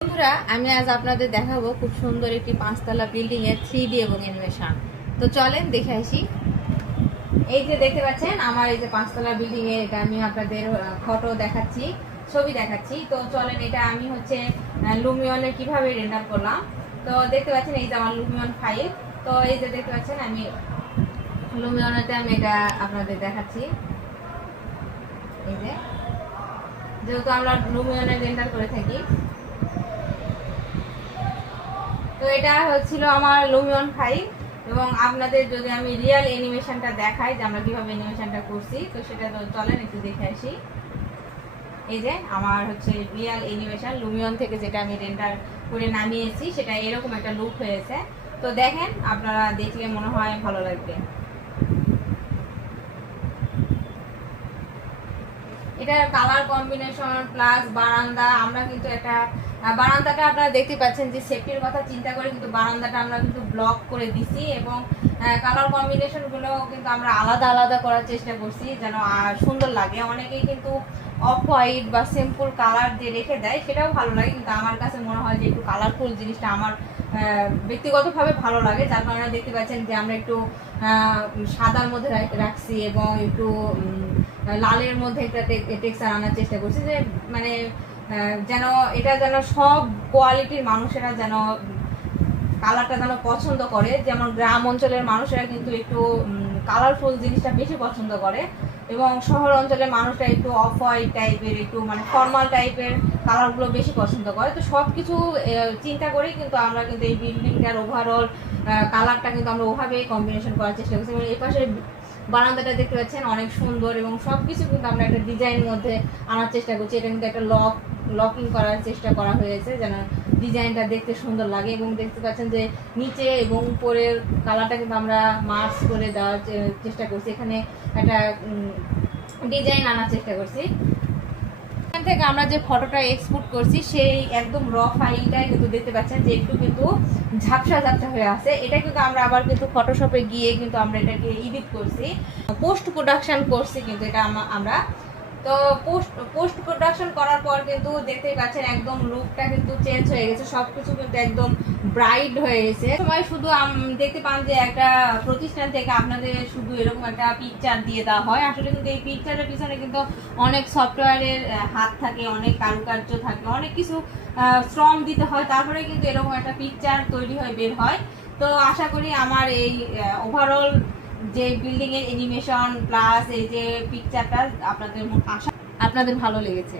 বন্ধুরা, আমি আজ আপনাদের দেখাবো খুব সুন্দর একটি পাঁচতলা বিল্ডিং এর থ্রি ডি এবং অ্যানিমেশন তো চলেন দেখে আসি। এই যে দেখতে পাচ্ছেন, আমার এই যে পাঁচতলা বিল্ডিং এর এটা আমি আপনাদের ফটো দেখাচ্ছি, ছবি দেখাচ্ছি। তো চলেন, এটা আমি হচ্ছে লুমিয়নের কীভাবে রেন্ডার করলাম। তো দেখতে পাচ্ছেন, এই যে আমার লুমিয়ন ফাইভ তো এই যে দেখতে পাচ্ছেন, আমি লুমিয়নেতে আমি এটা আপনাদের দেখাচ্ছি। এই যে, যেহেতু আমরা লুমিয়নে রেন্ডার করে থাকি তো এটা হচ্ছিল আমার লুমিয়ন ফাইভ এবং আপনাদের যদি আমি রিয়েল অ্যানিমেশনটা দেখাই যে আমরা কীভাবে অ্যানিমেশনটা করছি, তো সেটা তো চলেন একটু দেখে আসি। এই যে আমার হচ্ছে রিয়াল অ্যানিমেশন লুমিয়ন থেকে যেটা আমি রেন্টার করে নামিয়েছি, সেটা এরকম একটা লুক হয়েছে। তো দেখেন, আপনারা দেখলে মনে হয় ভালো লাগবে। এটার কালার কম্বিনেশন প্লাস বারান্দা, আমরা কিন্তু একটা বারান্দাটা আপনারা দেখতে পাচ্ছেন যে সেফটির কথা চিন্তা করে কিন্তু বারান্দাটা আমরা কিন্তু ব্লক করে দিছি এবং কালার কম্বিনেশনগুলো কিন্তু আমরা আলাদা আলাদা করার চেষ্টা করছি যেন সুন্দর লাগে। অনেকেই কিন্তু অফ হোয়াইট বা সিম্পল কালার দিয়ে রেখে দেয়, সেটাও ভালো লাগে কিন্তু আমার কাছে মনে হয় যে একটু কালারফুল জিনিসটা আমার ব্যক্তিগতভাবে ভালো লাগে। যার কারণে দেখতে পাচ্ছেন যে আমরা একটু সাদার মধ্যে রাখছি এবং একটু লালের মধ্যে একটা টেক্সচার আনার চেষ্টা করছি যে মানে যেন এটা যেন সব কোয়ালিটির মানুষেরা যেন কালারটা যেন পছন্দ করে। যেমন গ্রাম অঞ্চলের মানুষেরা কিন্তু একটু কালারফুল জিনিসটা বেশি পছন্দ করে এবং শহর অঞ্চলের মানুষরা একটু অফ হোয়াইট টাইপের একটু মানে ফর্মাল টাইপের কালারগুলো বেশি পছন্দ করে। তো সব কিছু চিন্তা করেই কিন্তু আমরা কিন্তু এই বিল্ডিংটার ওভারঅল কালারটা কিন্তু আমরা ওভাবেই কম্বিনেশন করার চেষ্টা করছি। এবং এই পাশে বারান্দাটা দেখতে পাচ্ছেন, অনেক সুন্দর এবং সব কিছু কিন্তু আমরা একটা ডিজাইন মধ্যে আনার চেষ্টা করছি। এটা কিন্তু একটা লক লকিং করার চেষ্টা করা হয়েছে যেন ডিজাইনটা দেখতে সুন্দর লাগে এবং দেখতে পাচ্ছেন যে নিচে এবং উপরের কালারটা কিন্তু আমরা মার্কস করে দেওয়ার চেষ্টা করছি। এখানে একটা ডিজাইন আনার চেষ্টা করছি। থেকে আমরা যে ফটোটা এক্সপোর্ট করছি, সেই একদম র ফাইলটাই কিন্তু দেখতে পাচ্ছেন যে একটু কিন্তু ঝাপসা ঝাপসা হয়ে আছে। এটা কিন্তু আমরা আবার কিন্তু ফটোশপে গিয়ে কিন্তু আমরা এটাকে এডিট করছি। পোস্ট প্রোডাকশান করছি কিন্তু এটা আমরা। তো পোস্ট পোস্ট প্রোডাকশন করার পর কিন্তু দেখতেই পাচ্ছেন একদম লুকটা কিন্তু চেঞ্জ হয়ে গেছে, সবকিছু কিন্তু একদম ব্রাইট হয়ে গেছে। সময় শুধু দেখতে পান যে একটা প্রতিষ্ঠান থেকে আপনাদের শুধু এরকম একটা পিকচার দিয়ে দেওয়া হয়। আসলে কিন্তু এই পিকচারের পিছনে কিন্তু অনেক সফটওয়্যারের হাত থাকে, অনেক কারুকার্য থাকে, অনেক কিছু শ্রম দিতে হয়, তারপরে কিন্তু এরকম একটা পিকচার তৈরি হয়ে বের হয়। তো আশা করি আমার এই ওভারঅল যে বিল্ডিং এর অ্যানিমেশন প্লাস এই যে পিকচারটা আপনাদের আপনাদের ভালো লেগেছে।